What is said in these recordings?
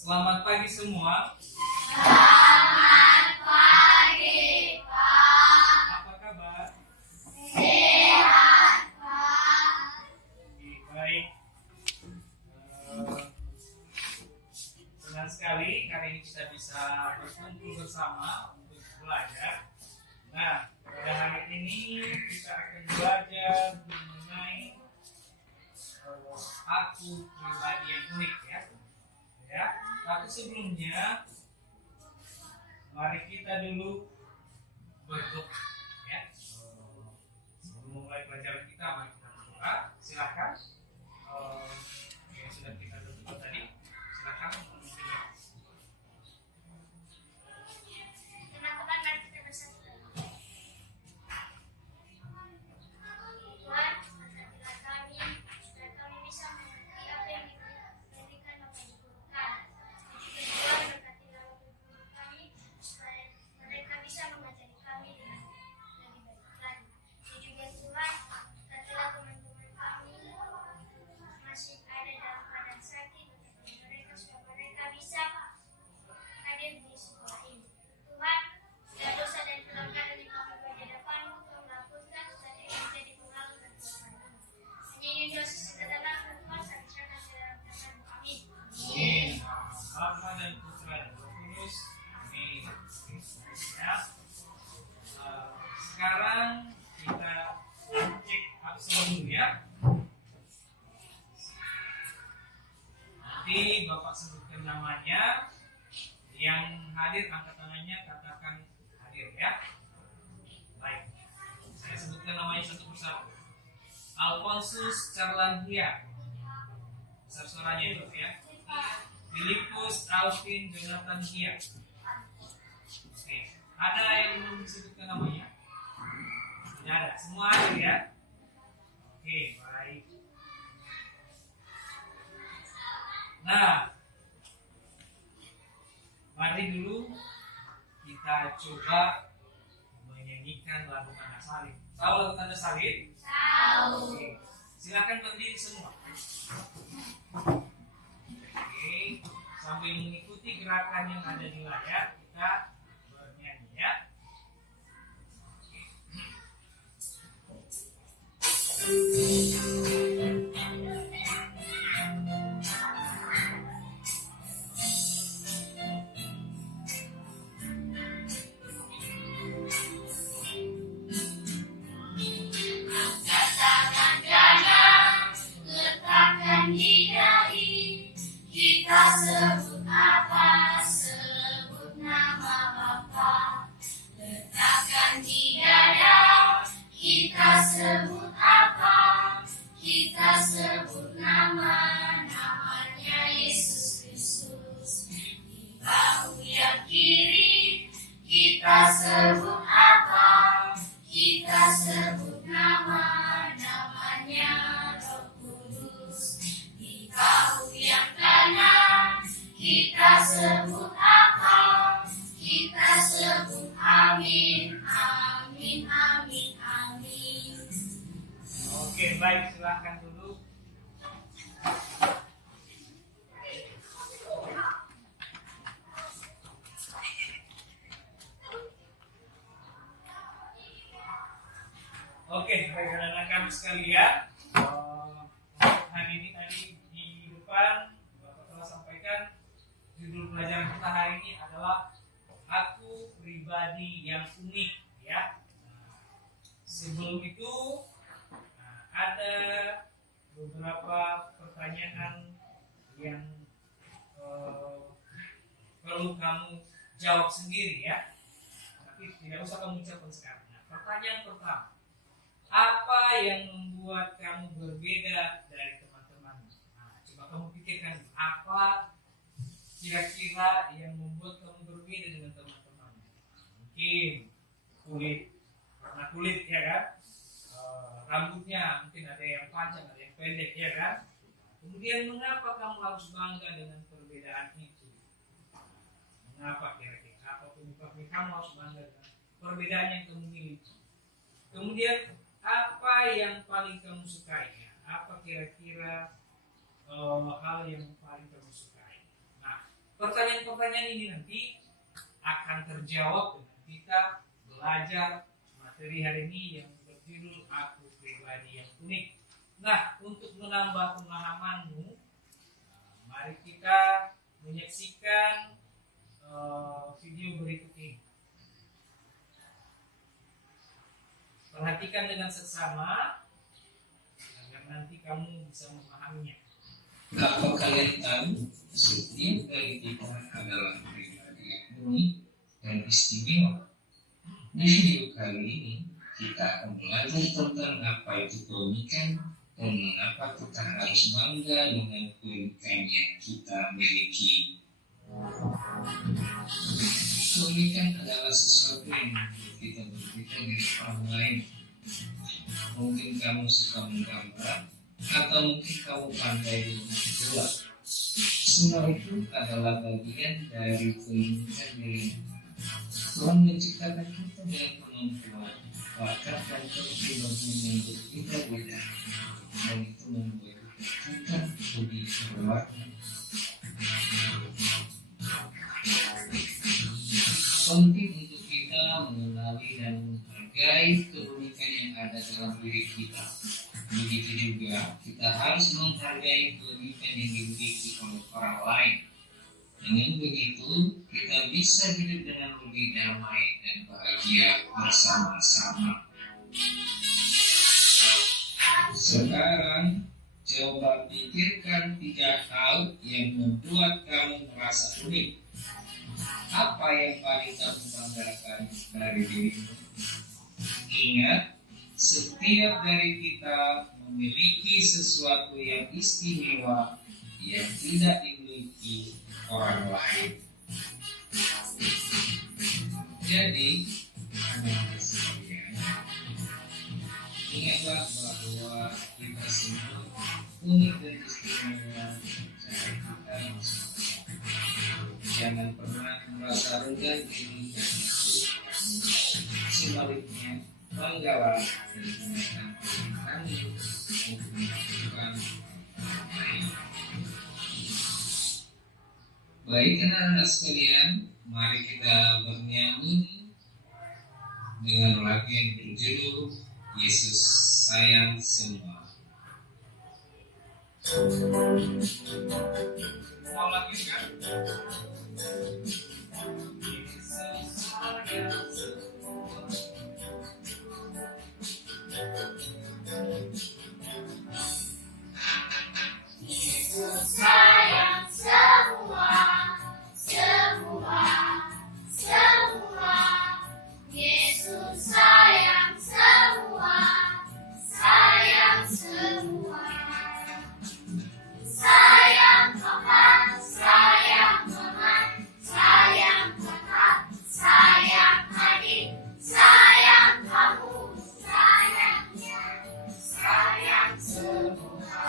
Selamat pagi semua. Selamat pagi, Pak. Apa kabar? Sehat, Pak. Baik. Senang sekali hari ini kita bisa berkumpul bersama untuk belajar. Nah, pada hari ini kita akan belajar mengenai aku pribadi yang unik ya. Tapi sebelumnya mari kita dulu berdoa ya. Sebelum mulai pelajaran kita mari kita berdoa. Silakan. Yang sudah kita tentukan tadi, silakan memimpin. Teman-teman, mari kita bersatu. Tuhan, berkatilah kami, supaya kami bisa mengerti apa yang diberikan maupun dibutuhkan. Dan juga Tuhan, berkatilah guru kami, supaya mereka bisa mengajari kami dengan lebih baik lagi. Dan juga Tuhan, berkatilah teman-teman kami masih ada dalam keadaan sakit, berkati mereka supaya mereka bisa hadir di sekolah ini. Tuhan, segala dosa dan kelangkaan yang kami buat di hadapan-Mu, Tuhan lakukan dan yang menjadi penghalang dan Tuhan. Hanya Yunda segala nama Tuhan, kami serahkan ke dalam tangan-Mu. Amin. Amin. Bapa dan Putra dan Roh Kudus. Amin. Ya. Sekarang kita cek absen dulu ya. Nanti Bapak sebutkan namanya. Yang hadir angkat tangannya, katakan hadir ya. Baik. Saya sebutkan namanya satu persatu. Alfonsus Carlanhia. Besar suaranya itu ya. Filipus Alvin Jonathan Hia. Oke. Ada yang belum disebutkan namanya? Tidak ada. Semua hadir ya. Oke, baik. Nah, mari dulu kita coba menyanyikan lagu tanda salib. Tahu lagu tanda salib? Tahu. Oke. Silakan berdiri semua. Oke, sambil mengikuti gerakan yang ada di layar, kita bernyanyi ya. Katakan kanan, letakkan di dahi. Kita sebut apa? Sebut nama Bapa. Letakkan di dada. Kita sebut apa? Kita sebut namanya Yesus Kristus. Di bahu yang kiri kita sebut apa? Kita sebut namanya Roh Kudus. Di bahu yang kanan kita sebut apa? Kita sebut amin, amin, amin, amin. Oke, baik, silakan dulu. Oke, baik anak-anak sekalian. Untuk hari ini tadi di depan Bapak telah sampaikan judul pelajaran kita hari ini adalah aku pribadi yang unik ya. Sebelum itu ada beberapa pertanyaan yang perlu kamu jawab sendiri ya. Tapi tidak usah kamu ucapkan sekarang. Nah, pertanyaan pertama, apa yang membuat kamu berbeda dari teman-teman? Nah, coba kamu pikirkan apa kira-kira yang membuat kamu berbeda dengan teman-teman. Mungkin kulit, warna kulit ya kan, rambutnya mungkin ada yang panjang, ada yang pendek ya kan. Kemudian mengapa kamu harus bangga dengan perbedaan itu? Mengapa kira-kira? Apa penyebabnya kamu harus bangga dengan perbedaan yang kamu miliki? Kemudian apa yang paling kamu sukai? Apa kira-kira hal yang paling kamu sukai? Nah, Pertanyaan-pertanyaan ini nanti akan terjawab dengan kita belajar materi hari ini yang berjudul Aku Pribadi yang Unik. Nah, untuk menambah pemahamanmu, mari kita menyaksikan video berikut ini. Perhatikan dengan seksama agar nanti kamu bisa memahaminya. Apa kalian tahu, setiap dari kita adalah pribadi yang unik dan istimewa. Di video kali ini, kita akan belajar tentang apa itu keunikan dan mengapa kita harus bangga dengan keunikan yang kita miliki. Keunikan adalah sesuatu yang membuat kita berbeda dari orang lain. Mungkin kamu suka menggambar, atau mungkin kamu pandai berbola. Semua itu adalah bagian dari keunikan diri. Tuhan menciptakan kita dengan kemampuan, bakat dan kepribadian yang berbeda-beda, dan itu membuat kita lebih berwarna. Penting untuk kita mengenali dan menghargai keunikan yang ada dalam diri kita. Begitu juga kita harus menghargai keunikan yang dimiliki oleh orang lain. Dengan begitu, kita bisa hidup dengan lebih damai dan bahagia bersama-sama. Sekarang, coba pikirkan 3 hal yang membuat kamu merasa unik. Apa yang paling kamu banggakan dari dirimu? Ingat, setiap dari kita memiliki sesuatu yang istimewa yang tidak dimiliki orang lain. Jadi, anak-anak sekalian, ingatlah bahwa kita semua unik dan istimewa cara kita masing-masing. Jangan pernah merasa rendah diri dan sebaliknya, banggalah dan gunakan keunikanmu untuk melakukan orang lain. Baik anak-anak sekalian, mari kita bernyanyi dengan lagu yang berjudul Yesus Sayang Semua. Mau lagi kan? Yesus sayang semua. Yesus sayang semua, semua, semua. Yesus sayang semua, sayang semua. Sayang Papa, sayang Mama, sayang kakak, sayang adik, sayang kamu, sayangnya, sayang semua.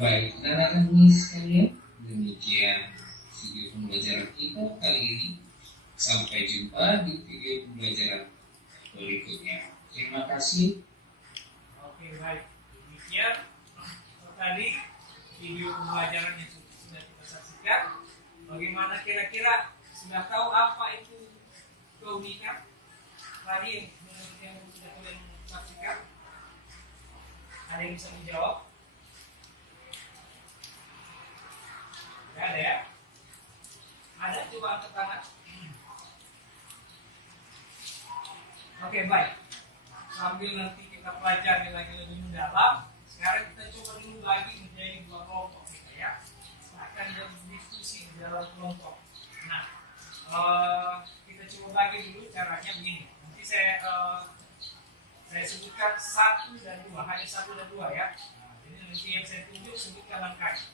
Baik, anak-anak ini sekalian, demikian video pembelajaran kita kali ini. Sampai jumpa di video pembelajaran berikutnya. Terima kasih. Oke, baik. Demikian tadi video pembelajaran yang sudah kita saksikan. Bagaimana kira-kira sudah tahu apa itu keunikan tadi yang sudah kalian saksikan? Ada yang bisa menjawab? Tidak ada ya? Ada, coba angkat tangan. Oke, baik. Sambil nanti kita pelajari lagi lebih mendalam, sekarang kita coba dulu lagi menjadi dua kelompok ya. Akan berdiskusi di dalam kelompok. Nah, kita coba bagi dulu caranya begini. Nanti saya sebutkan 1 dan 2, hanya 1 dan 2 ya. Nah, jadi nanti yang saya tunjuk sebutkan langkahnya.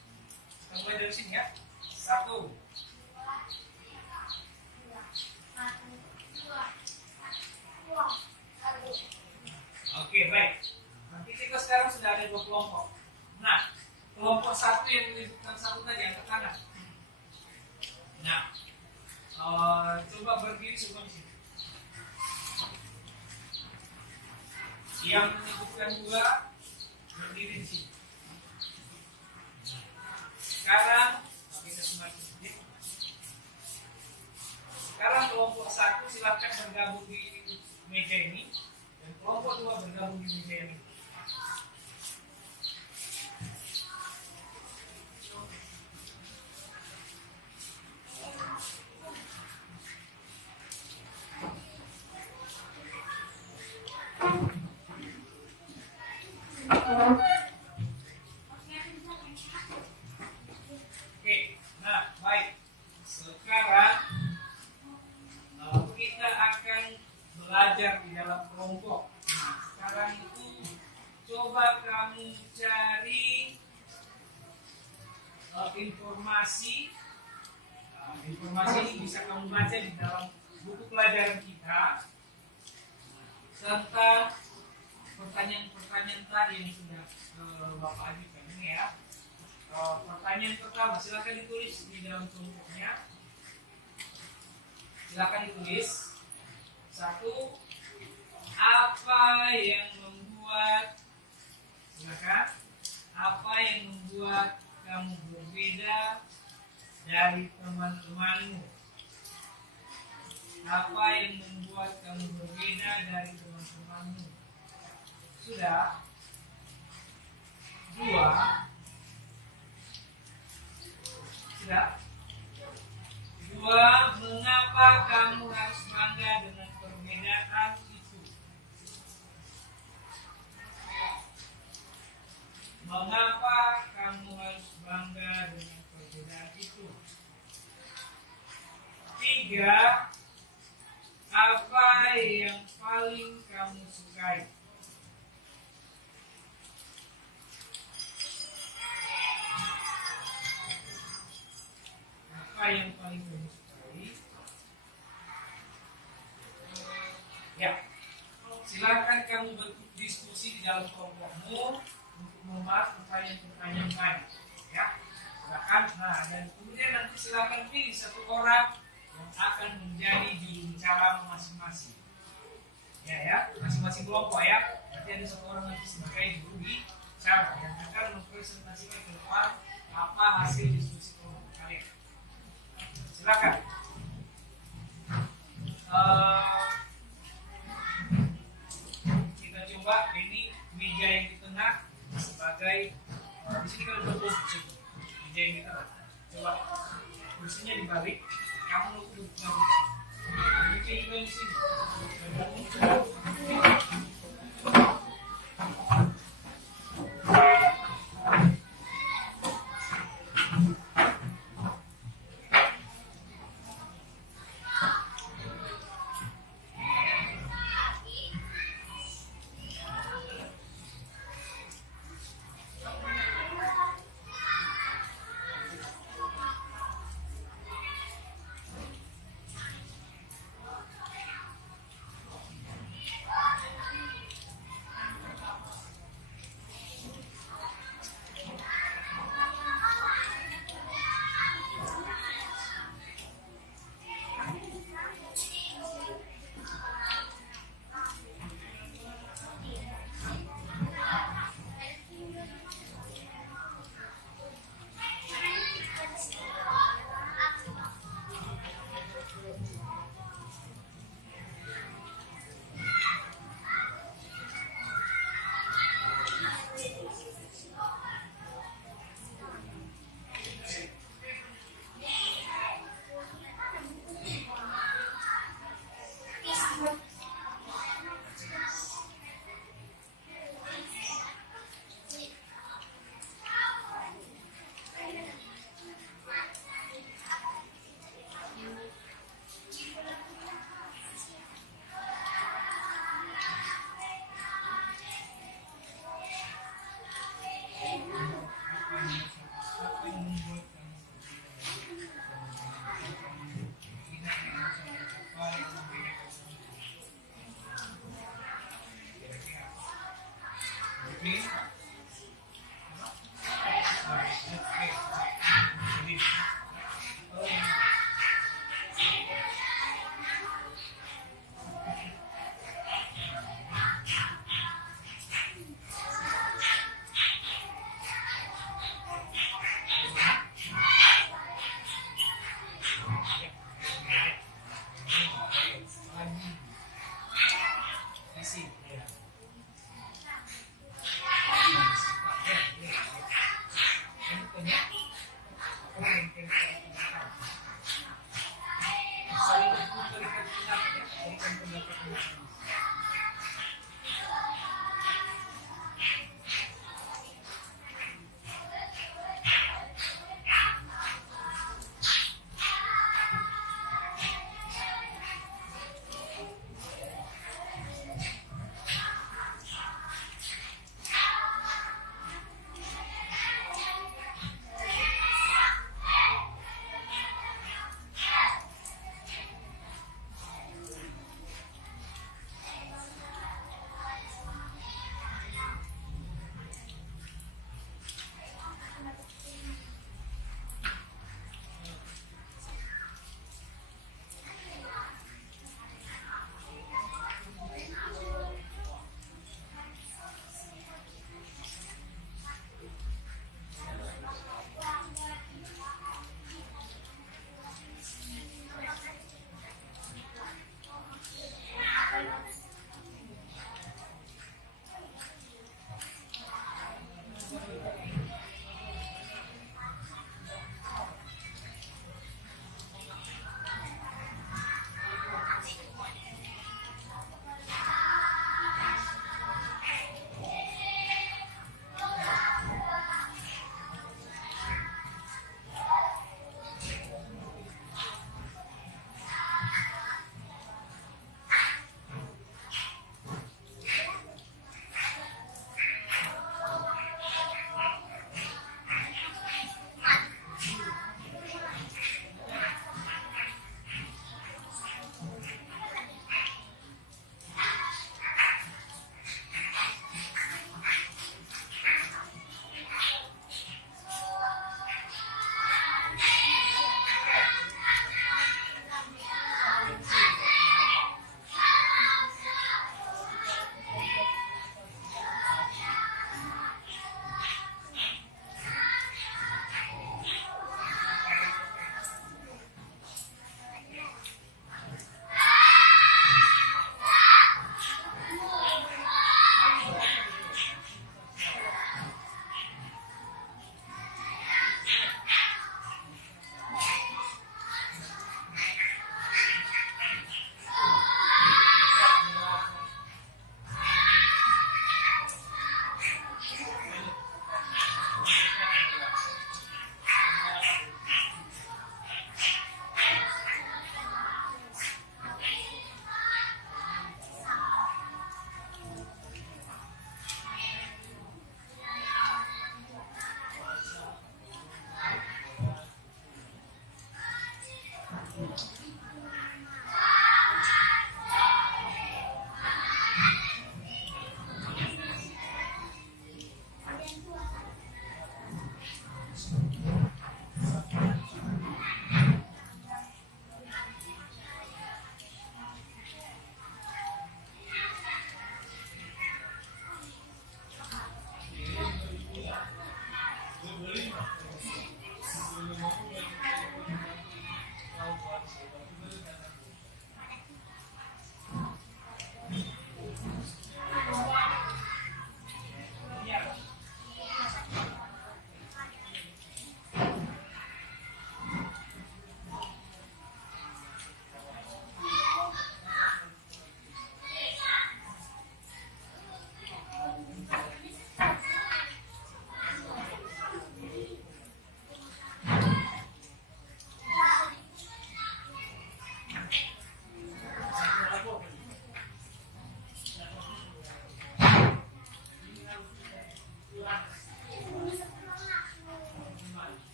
Kita mulai dari sini ya. 1. Oke, baik. Nanti kita sekarang sudah ada 2 kelompok. Nah, kelompok 1 yang menyebutkan 1 tadi angkat tangan. Nah, coba berdiri semua di sini. Yang menyebutkan 2 berdiri di sini. Sekarang kita semakin sedikit. Sekarang kelompok 1 silakan bergabung di meja ini. Dan kelompok 2 bergabung di meja ini. Oke, nah baik. Sekarang kita akan belajar di dalam kelompok. Nah, sekarang itu coba kamu cari informasi. Informasi ini bisa kamu baca di dalam buku pelajaran kita tentang pertanyaan-pertanyaan tadi yang sudah Bapak ajukan ini ya. Pertanyaan pertama, silakan ditulis di dalam kelompoknya. Silakan ditulis. 1. Apa yang membuat kamu berbeda dari teman-temanmu? Apa yang membuat kamu berbeda dari teman-temanmu? Sudah? 2. Sudah? 2. Mengapa kamu harus bangga dengan perbedaan itu? Mengapa kamu harus bangga dengan perbedaan itu? 3. Apa yang paling kamu sukai? Apa yang paling kamu sukai? Ya, silakan kamu berdiskusi di dalam kelompokmu untuk membahas pertanyaan-pertanyaan tadi. Ya, silakan. Nah, dan kemudian nanti silakan pilih 1 orang yang akan menjadi juru bicara masing-masing. Ya, masing-masing kelompok ya. Nanti ada 1 orang nanti sebagai juru bicara yang akan mempresentasikan ke depan apa hasil diskusi kelompok kalian. Silakan. Kita coba ini meja yang di tengah sebagai di sini kan ada kursi. Meja yang di tengah. Coba kursinya dibalik. Kamu duduk lagi. Meja juga di sini. Oke. Jadi, oh, isi, ya.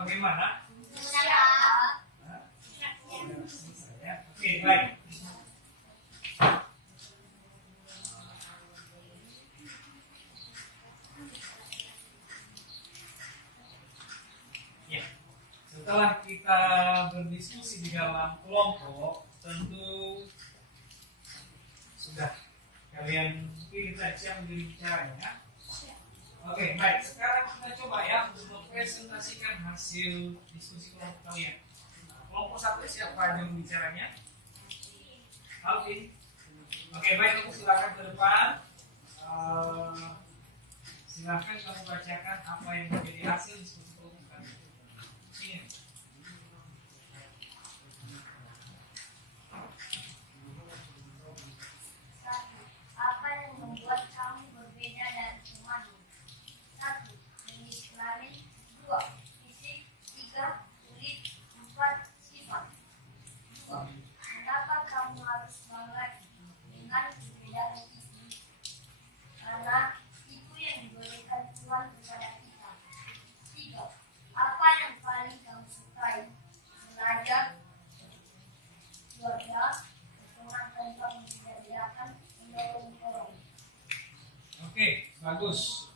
Bagaimana? Siap. Hah? Ya. Oke, baik. Ya. Setelah kita berdiskusi di dalam kelompok, tentu sudah kalian pilih siap menjadi bicaranya. Oke, baik. Sekarang kita coba ya untuk mempresentasikan hasil diskusi kelompok kalian. Kelompok satu siapa yang bicaranya? Alvin. Oke, baik. Kamu silakan ke depan. Silakan kamu bacakan apa yang menjadi hasil diskusi kelompok kalian. Sini. Apa yang membuat kamu berbeda dari temanmu? 1. Jenis kelamin. 2. Fisik. 3. Kulit. 4. Sifat. 2. Kenapa kamu harus bangga dengan perbedaan itu? Karena itu yang diberikan Tuhan kepada kita. 3. Apa yang paling kamu sukai? Belajar. 12. Berteman tanpa membedakan mendorong-dorong. Oke, bagus.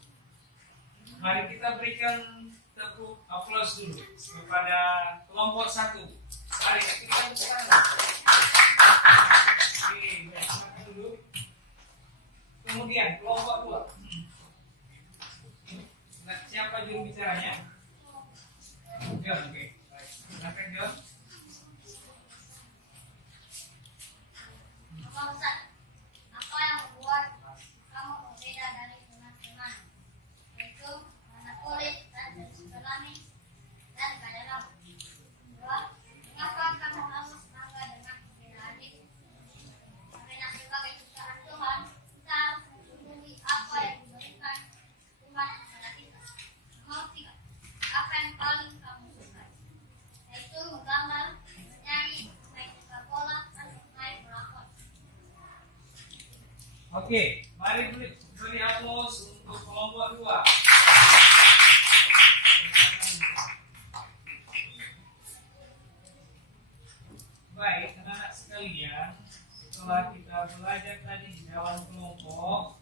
Mari kita berikan tepuk aplaus dulu kepada kelompok satu. Mari kita bersama. Oke, bersama dulu. Kemudian kelompok dua. Nah, siapa juru bicaranya? John, oke. Baik. Silakan John. Bangsat, apa yang membuat kamu berbeda dari teman-teman? Yaitu warna kulit dan jenis kelamin dan gaya rambut. 2. Mengapa kamu harus bangga dengan perbedaan itu? Karena sebagai ciptaan Tuhan, kita harus memenuhi apa yang diberikan Tuhan kepada kita. Nomor 3. Apa yang paling kamu sukai? Yaitu menggambar, menyanyi, main sepak bola, dan main pelakon. Oke, mari beri aplaus untuk kelompok dua. Baik, anak-anak sekalian, setelah kita belajar tadi di dalam kelompok,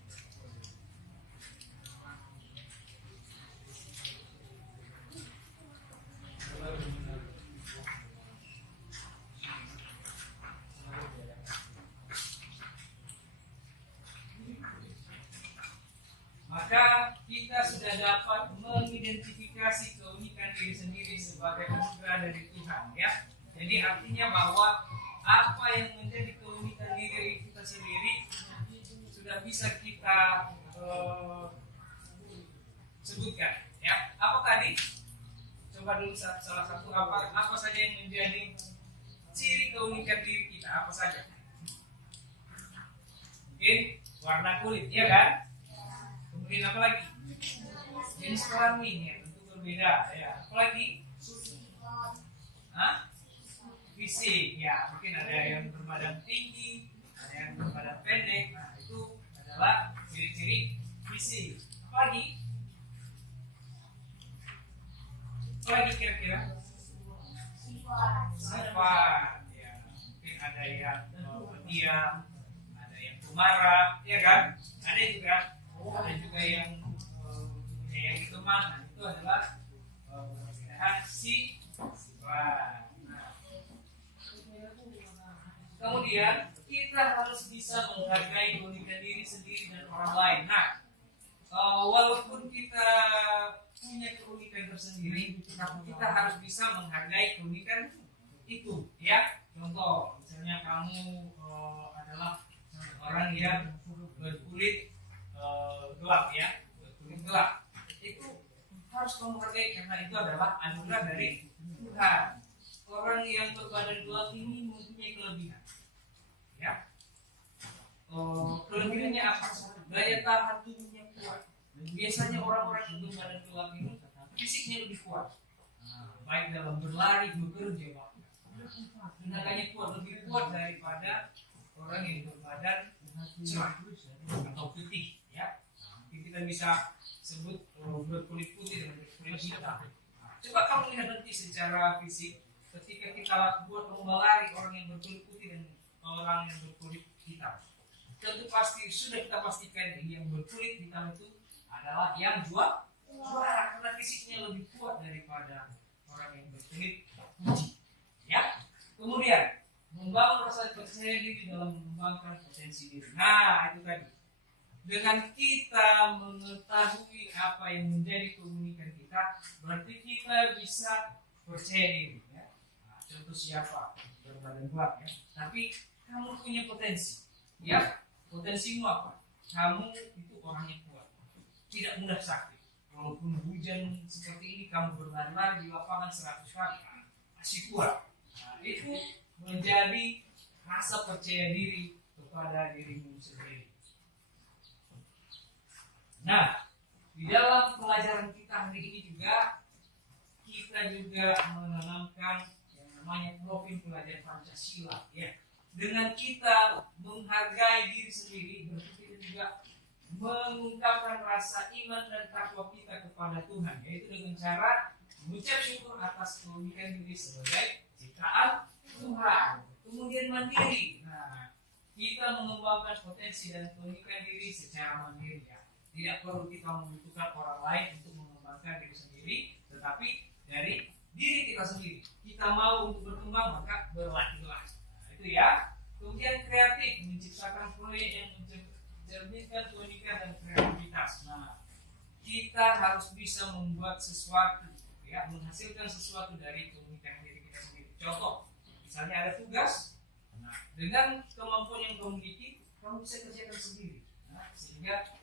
maka kita sudah dapat mengidentifikasi keunikan diri sendiri sebagai anugerah dari Tuhan, ya. Jadi artinya bahwa apa yang menjadi keunikan diri kita sendiri sudah bisa kita sebutkan, ya. Apa tadi? Coba dulu salah satu apa saja yang menjadi ciri keunikan diri kita, apa saja? Mungkin warna kulit, ya kan? Kemudian apa lagi? Jenis kelamin, ya tentu berbeda, ya. Apa lagi? Hah? Fisik, ya. Mungkin ada yang berbadan tinggi, ada yang berbadan pendek. Nah, itu adalah ciri-ciri fisik. Apa lagi? Apa lagi kira-kira? Sifat, ya. Mungkin ada yang pendiam, ada yang pemarah, ya kan? Ada juga yang menyayangi teman. Nah, itu adalah perbedaan sifat. Kemudian kita harus bisa menghargai keunikan diri sendiri dan orang lain. Nah, walaupun kita punya keunikan tersendiri, tapi kita harus bisa menghargai keunikan itu, ya. Contoh, misalnya kamu adalah orang yang berkulit gelap, ya, berkulit gelap. Itu harus kamu hargai karena itu adalah anugerah dari Tuhan. Orang yang berbadan gelap ini mempunyai kelebihan, ya. Kelebihannya apa? Daya tahan tubuhnya kuat. Dan biasanya orang-orang yang berbadan gelap ini fisiknya lebih kuat, baik dalam berlari, bekerja, tenaganya kuat, lebih kuat daripada orang yang berbadan cerah atau putih, ya. Kita bisa sebut berkulit putih dan berkulit hitam. Coba kamu lihat nanti secara fisik, ketika kita buat lomba lari orang yang berkulit putih dan orang yang berkulit hitam, tentu pasti sudah kita pastikan yang berkulit hitam itu adalah yang juara karena fisiknya lebih kuat daripada orang yang berkulit putih. Ya, kemudian membangun rasa percaya diri dalam mengembangkan potensi diri. Nah, itu tadi. Dengan kita mengetahui apa yang menjadi keunikan kita, berarti kita bisa percaya diri. Ya. Nah, contoh siapa? Berbadan kuat ya. Tapi kamu punya potensi. Ya, potensimu apa? Kamu itu orangnya kuat. Tidak mudah sakit. Walaupun hujan seperti ini, kamu berlari-lari di lapangan 100 kali, masih kuat. Nah, itu menjadi rasa percaya diri kepada dirimu sendiri. Nah, di dalam pelajaran kita hari ini juga kita juga menanamkan yang namanya profil pelajar Pancasila. Ya, dengan kita menghargai diri sendiri, berarti kita juga mengungkapkan rasa iman dan takwa kita kepada Tuhan, yaitu dengan cara mengucap syukur atas keunikan diri sebagai ciptaan Tuhan. Kemudian mandiri. Nah, kita mengembangkan potensi dan keunikan diri secara mandiri. Ya. Tidak perlu kita membutuhkan orang lain untuk mengembangkan diri sendiri, tetapi dari diri kita sendiri. Kita mau untuk berkembang, maka berlatihlah. Nah, itu ya. Kemudian kreatif, menciptakan proyek yang mencerminkan keunikan dan kreativitas. Nah, kita harus bisa membuat sesuatu, ya, menghasilkan sesuatu dari keunikan diri kita sendiri. Contoh, misalnya ada tugas, nah, dengan kemampuan yang kamu miliki, kamu bisa kerjakan sendiri. Nah, sehingga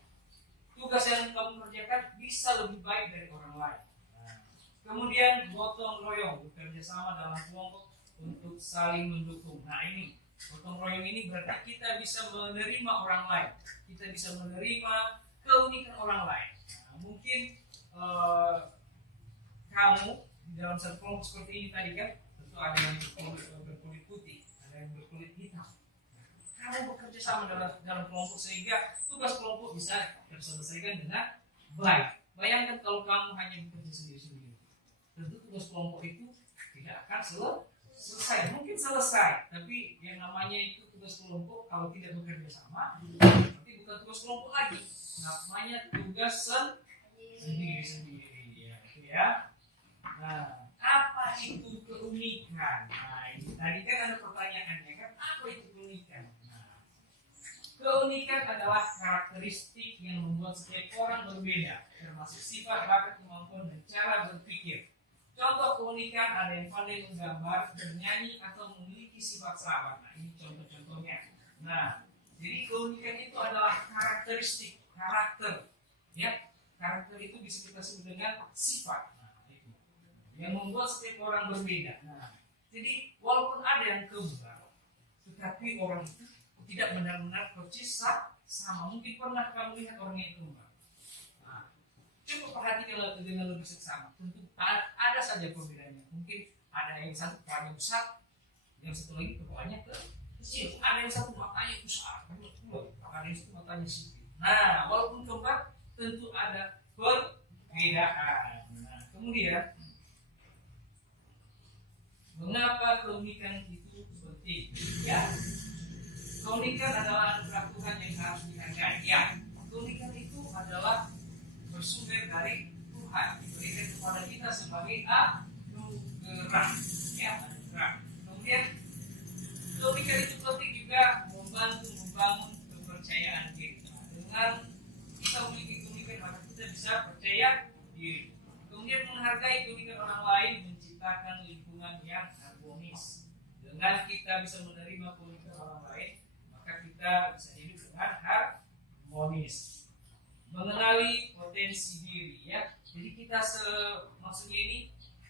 tugas yang kamu kerjakan bisa lebih baik dari orang lain. Nah, kemudian gotong royong, bekerja sama dalam kelompok untuk saling mendukung. Nah, ini gotong royong ini berarti kita bisa menerima orang lain, kita bisa menerima keunikan orang lain. Nah, mungkin kamu di dalam satu kelompok seperti ini tadi kan, tentu ada yang berkulit putih, ada yang berkulit hitam. Kamu bekerja sama dalam kelompok sehingga tugas kelompok bisa terselesaikan dengan baik. Bayangkan kalau kamu hanya bekerja sendiri-sendiri, tentu tugas kelompok itu tidak akan selesai. Mungkin selesai, tapi yang namanya itu tugas kelompok kalau tidak bekerja sama, berarti bukan tugas kelompok lagi, namanya tugas sendiri-sendiri. Ya, itu ya. Nah, apa itu keunikan? Nah, ini tadi kan ada pertanyaannya kan, apa itu keunikan? Keunikan adalah karakteristik yang membuat setiap orang berbeda, termasuk sifat, bakat, kemampuan, dan cara berpikir. Contoh keunikan ada yang pandai menggambar, bernyanyi, atau memiliki sifat sahabat. Nah, ini contoh-contohnya. Nah, jadi keunikan itu adalah karakteristik, karakter. Ya, karakter itu bisa kita sebut dengan sifat. Nah, itu yang membuat setiap orang berbeda. Nah, jadi walaupun ada yang kembar, tetapi orang itu tidak benar-benar persis sama. Mungkin pernah kamu lihat orang yang kembar. Nah, coba perhatikan dengan lebih seksama. Tentu ada saja perbedaannya. Mungkin ada yang satu kepalanya besar, yang satu lagi kepalanya kecil. Ada yang satu matanya besar, ada yang satu matanya sipit. Nah, walaupun kembar, tentu ada perbedaan. Nah, kemudian mengapa keunikan itu penting? Ya. Keunikan adalah anugerah Tuhan yang harus dihargai. Ya, keunikan itu adalah bersumber dari Tuhan, diberikan kepada kita sebagai anugerah. Ya, anugerah. Kemudian keunikan itu penting juga membantu membangun kepercayaan diri. Nah, dengan kita memiliki keunikan, maka kita bisa percaya diri. Kemudian menghargai keunikan orang lain, menciptakan lingkungan yang harmonis. Dengan kita bisa menerima keunikan orang lain, kita bisa hidup dengan harmonis. Mengenali potensi diri, ya. Jadi kita maksudnya ini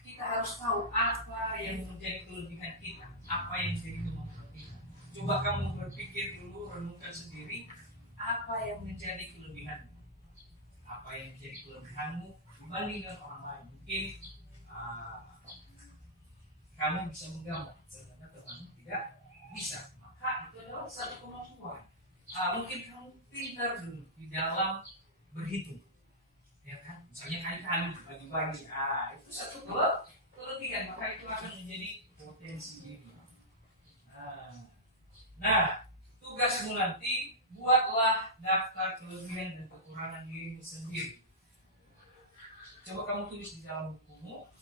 kita harus tahu apa yang menjadi kelebihan kita, apa yang menjadi kemampuan kita. Coba kamu berpikir dulu, renungkan sendiri apa yang menjadi kelebihanmu, apa yang menjadi kelebihanmu dibandingkan orang lain. Mungkin kamu bisa menggambar, sedangkan temanmu tidak bisa. Itu adalah satu kemampuan. Mungkin kamu pintar dulu di dalam berhitung, ya kan? misalnya kali-kali bagi-bagi, itu satu kelebihan, maka itu akan menjadi potensi diri. Nah, tugasmu nanti buatlah daftar kelebihan dan kekurangan dirimu sendiri. Coba kamu tulis di dalam bukumu,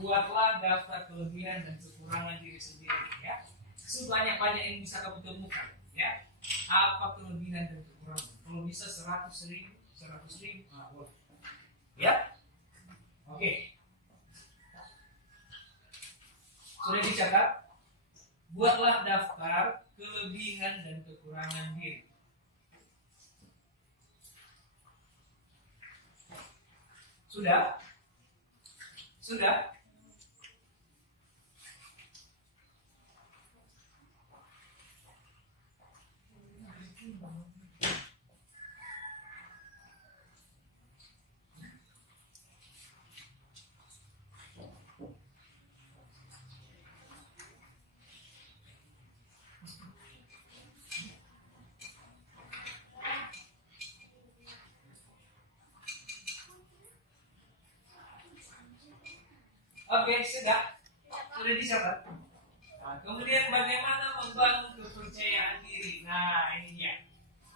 buatlah daftar kelebihan dan kekurangan diri sendiri, ya. Sebanyak-banyak yang bisa kamu temukan, ya. Apa kelebihan dan kekurangan? Kalau bisa 100.000, boleh. Ya, oke. Sudah dicatat? Buatlah daftar kelebihan dan kekurangan diri. Sudah? Sudah? Oke, sudah dicatat. Nah, kemudian bagaimana membangun kepercayaan diri? Nah, ini dia.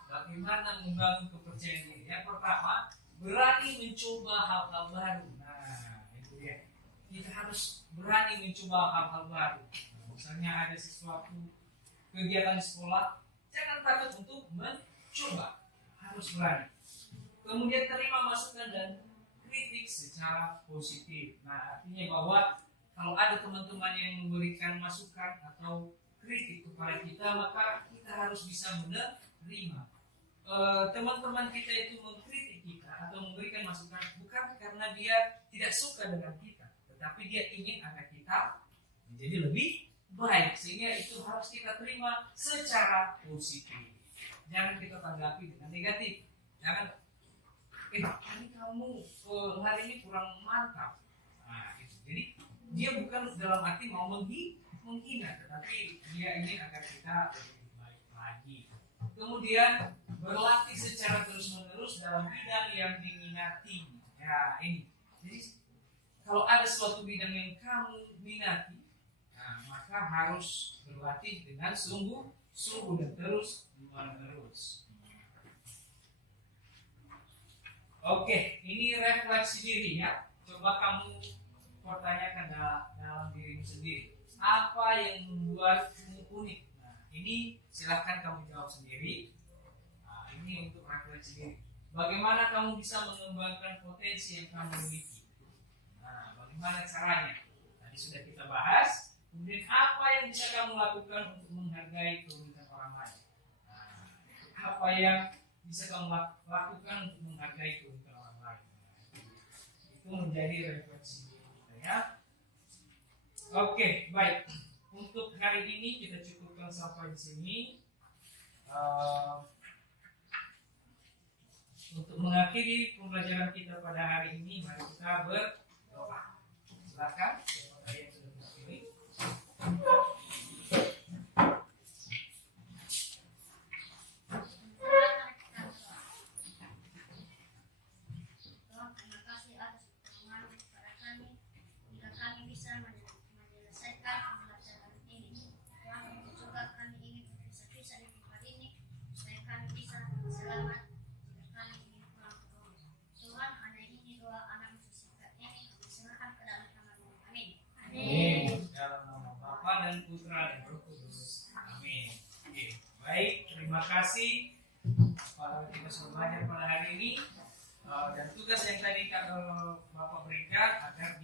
Bagaimana membangun kepercayaan diri? Yang pertama, berani mencoba hal-hal baru. Nah, itu dia. Kita harus berani mencoba hal-hal baru. Misalnya ada sesuatu kegiatan di sekolah, jangan takut untuk mencoba. Harus berani. Kemudian terima masukan dan kritik secara positif. Nah, artinya bahwa kalau ada teman-teman yang memberikan masukan atau kritik kepada kita, maka kita harus bisa menerima. Teman-teman kita itu mengkritik kita atau memberikan masukan bukan karena dia tidak suka dengan kita, tetapi dia ingin agar kita menjadi lebih baik, sehingga itu harus kita terima secara positif. Jangan kita tanggapi dengan negatif. Jangan hari kamu hari ini kurang mantap. Nah, itu. Jadi dia bukan dalam arti mau menghina, tetapi dia ingin agar kita lebih baik lagi. Kemudian berlatih secara terus-menerus dalam bidang yang diminati. Ya, ini. Jadi kalau ada suatu bidang yang kamu minati, nah, maka harus berlatih dengan sungguh-sungguh dan terus-menerus. Oke, ini refleksi diri ya. Coba kamu pertanyakan dalam dirimu sendiri. Apa yang membuatmu unik? Nah, ini silahkan kamu jawab sendiri. Nah, ini untuk refleksi diri. Bagaimana kamu bisa mengembangkan potensi yang kamu miliki? Nah, bagaimana caranya? Tadi sudah kita bahas. Kemudian apa yang bisa kamu lakukan untuk menghargai keunikan orang lain? Nah, apa yang bisa kamu lakukan untuk menghargai keunikan orang lain? Itu menjadi refleksi kita ya. Oke, baik. Untuk hari ini kita cukupkan sampai di sini. Untuk mengakhiri pembelajaran kita pada hari ini, mari kita berdoa. Silakan siapa yang sudah berdiri. Dan Putra dan Roh Kudus. Amin. Oke. Baik, terima kasih kita sudah belajar pada hari ini dan tugas yang tadi Bapak berikan agar